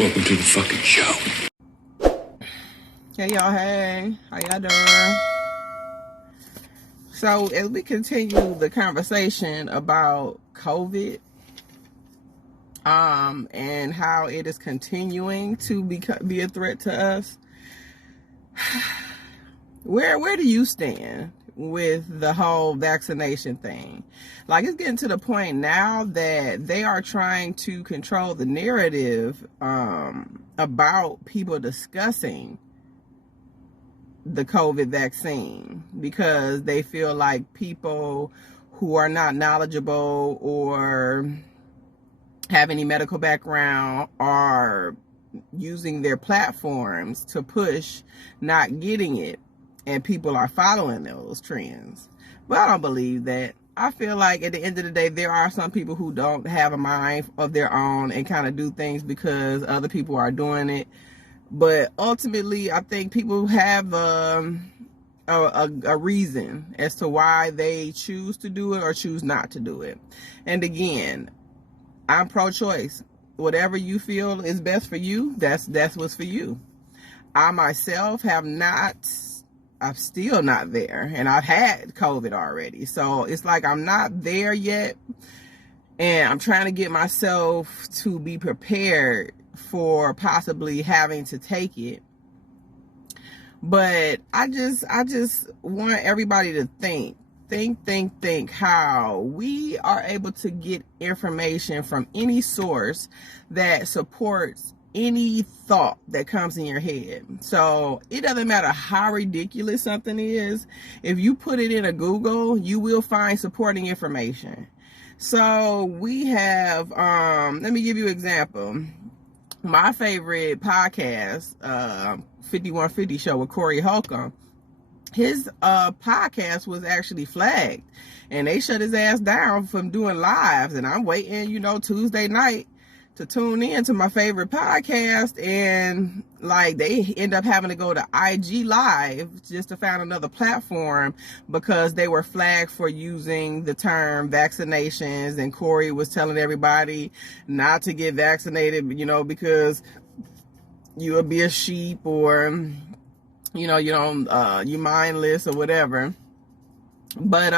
Welcome to the fucking show. Hey y'all, hey, how y'all doing? So as we continue the conversation about COVID, and how it is continuing to be a threat to us, where do you stand with the whole vaccination thing? Like, it's getting to the point now that they are trying to control the narrative about people discussing the COVID vaccine, because they feel like people who are not knowledgeable or have any medical background are using their platforms to push not getting it, and people are following those trends. But I don't believe that. I feel like at the end of the day, there are some people who don't have a mind of their own and kind of do things because other people are doing it. But ultimately, I think people have a reason as to why they choose to do it or choose not to do it. And again, I'm pro-choice. Whatever you feel is best for you, that's what's for you. I myself I'm still not there, and I've had COVID already. So it's like I'm not there yet, and I'm trying to get myself to be prepared for possibly having to take it. But I just want everybody to think how we are able to get information from any source that supports any thought that comes in your head. So it doesn't matter how ridiculous something is. If you put it in a Google, you will find supporting information. So we have, let me give you an example. My favorite podcast, 5150 Show with Corey Holcomb, his podcast was actually flagged, and they shut his ass down from doing lives. And I'm waiting, Tuesday night to tune in to my favorite podcast, and like they end up having to go to IG Live just to find another platform because they were flagged for using the term vaccinations, and Corey was telling everybody not to get vaccinated, because you will be a sheep, or you mindless or whatever. But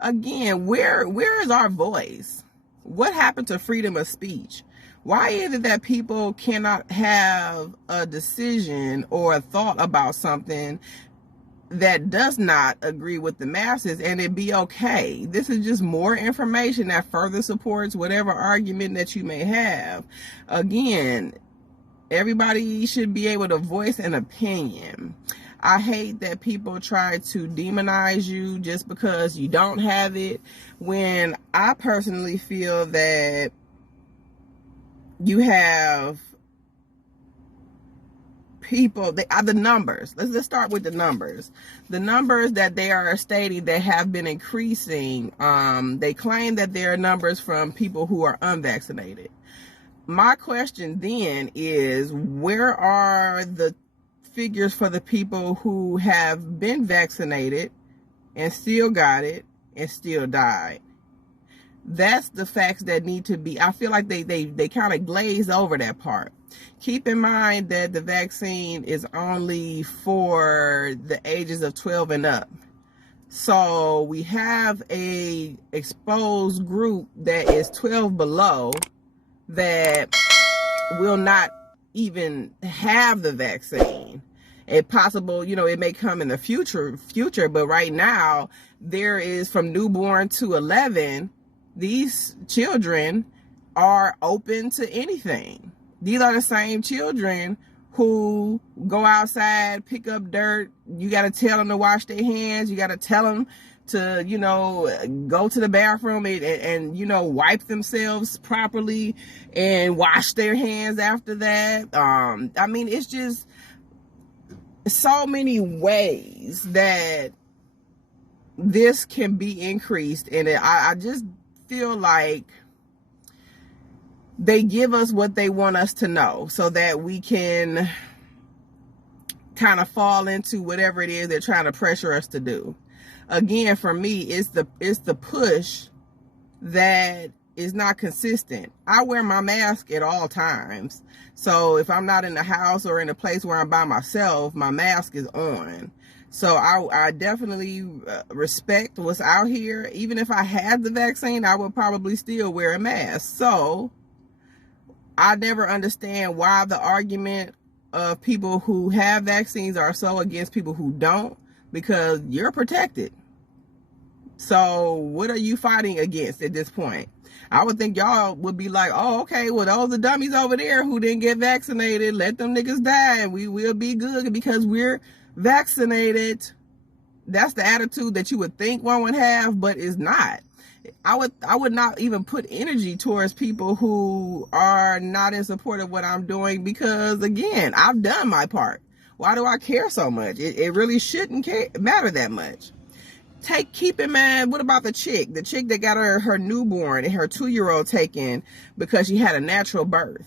again, where is our voice? What happened to freedom of speech? Why is it that people cannot have a decision or a thought about something that does not agree with the masses and it be okay? This is just more information that further supports whatever argument that you may have. Again, everybody should be able to voice an opinion. I hate that people try to demonize you just because you don't have it, when I personally feel that you have people, the numbers. Let's start with the numbers. The numbers that they are stating that have been increasing, they claim that there are numbers from people who are unvaccinated. My question then is, where are the figures for the people who have been vaccinated and still got it and still died? That's the facts that need to be. I feel like they kind of glaze over that part. Keep in mind that the vaccine is only for the ages of 12 and up. So we have a exposed group that is 12 below that will not even have the vaccine. It possible, it may come in the future, but right now there is from newborn to 11, these children are open to anything. These are the same children who go outside, pick up dirt. You got to tell them to wash their hands. You got to tell them to, go to the bathroom and wipe themselves properly and wash their hands after that. It's just so many ways that this can be increased. And I just feel like they give us what they want us to know so that we can kind of fall into whatever it is they're trying to pressure us to do. Again, for me, it's the push that is not consistent. I wear my mask at all times. So if I'm not in the house or in a place where I'm by myself, my mask is on. So I definitely respect what's out here. Even if I had the vaccine, I would probably still wear a mask. So I never understand why the argument of people who have vaccines are so against people who don't, because you're protected. So what are you fighting against at this point? I would think y'all would be like, oh, okay, well, those are dummies over there who didn't get vaccinated. Let them niggas die and we will be good because we're vaccinated. That's the attitude that you would think one would have, but it's not. I would not even put energy towards people who are not in support of what I'm doing because, again, I've done my part. Why do I care so much? It really shouldn't matter that much. Keep in mind, what about the chick that got her newborn and her 2-year-old taken because she had a natural birth?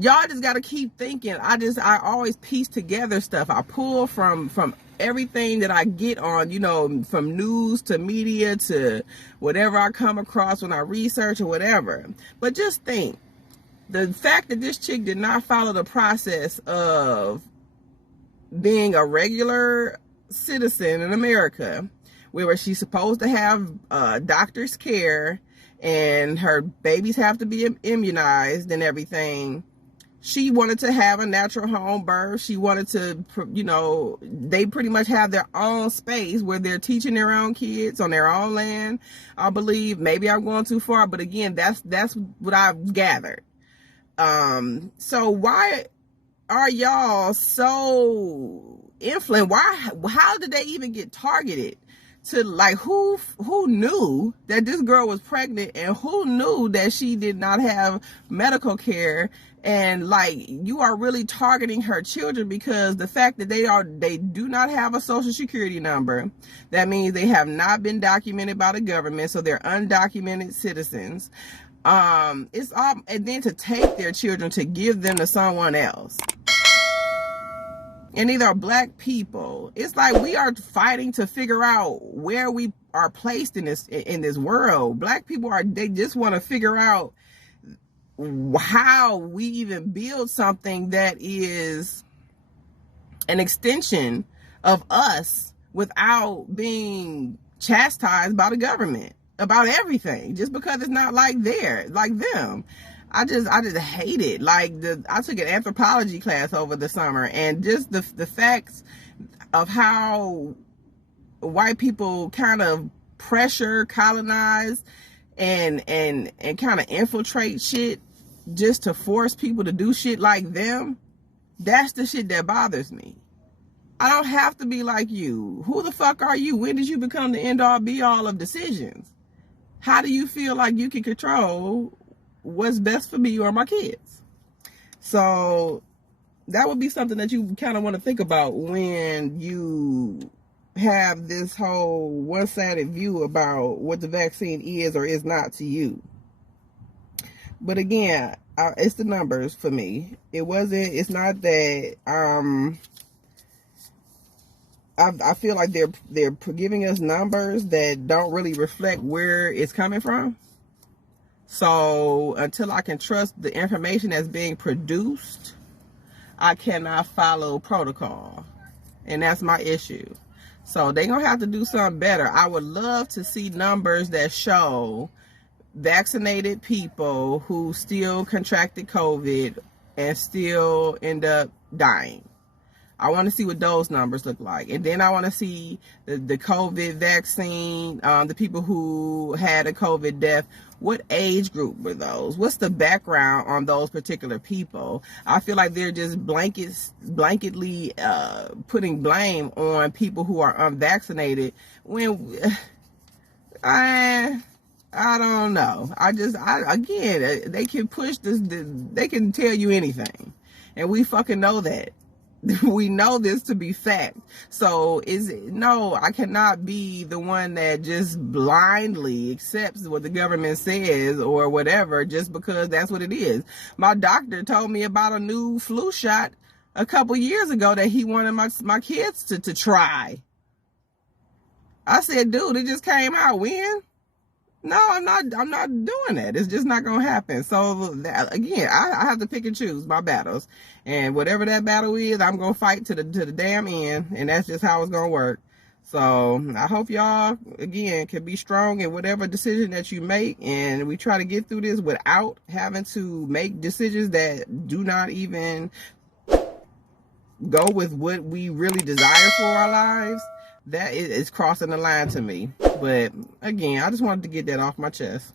Y'all just got to keep thinking. I always piece together stuff. I pull from everything that I get on, from news to media to whatever I come across when I research or whatever. But just think, the fact that this chick did not follow the process of being a regular citizen in America, where she's supposed to have doctor's care and her babies have to be immunized and everything. She wanted to have a natural home birth. She wanted to, they pretty much have their own space where they're teaching their own kids on their own land. I believe, maybe I'm going too far, but again, that's what I've gathered. So why are y'all so influenced? How did they even get targeted? To like, who knew that this girl was pregnant, and who knew that she did not have medical care? And like, you are really targeting her children because the fact that they do not have a social security number, that means they have not been documented by the government, so they're undocumented citizens. It's all, and then to take their children to give them to someone else. And these are black people. It's like we are fighting to figure out where we are placed in this world. Black people they just want to figure out how we even build something that is an extension of us without being chastised by the government about everything, just because it's not like them. I just hate it. Like, I took an anthropology class over the summer, and just the facts of how white people kind of pressure, colonize, and kind of infiltrate shit just to force people to do shit like them. That's the shit that bothers me. I don't have to be like you. Who the fuck are you? When did you become the end all be all of decisions? How do you feel like you can control what's best for me or my kids? So that would be something that you kind of want to think about when you have this whole one-sided view about what the vaccine is or is not to you. But again, it's the numbers for me. It's not that I feel like they're giving us numbers that don't really reflect where it's coming from. So until I can trust the information that's being produced, I cannot follow protocol. And that's my issue. So they're going to have to do something better. I would love to see numbers that show vaccinated people who still contracted COVID and still end up dying. I want to see what those numbers look like. And then I want to see the COVID vaccine, the people who had a COVID death. What age group were those? What's the background on those particular people? I feel like they're just blanketly putting blame on people who are unvaccinated when I don't know. Again, they can push this. They can tell you anything, and we fucking know that. We know this to be fact. So I cannot be the one that just blindly accepts what the government says or whatever just because that's what it is. My doctor told me about a new flu shot a couple years ago that he wanted my kids to try. I said, dude, it just came out when? No, I'm not doing that. It's just not gonna happen. So again, I have to pick and choose my battles, and whatever that battle is, I'm gonna fight to the damn end, and that's just how it's gonna work. So I hope y'all again can be strong in whatever decision that you make, and we try to get through this without having to make decisions that do not even go with what we really desire for our lives. That is crossing the line to me. But again, I just wanted to get that off my chest.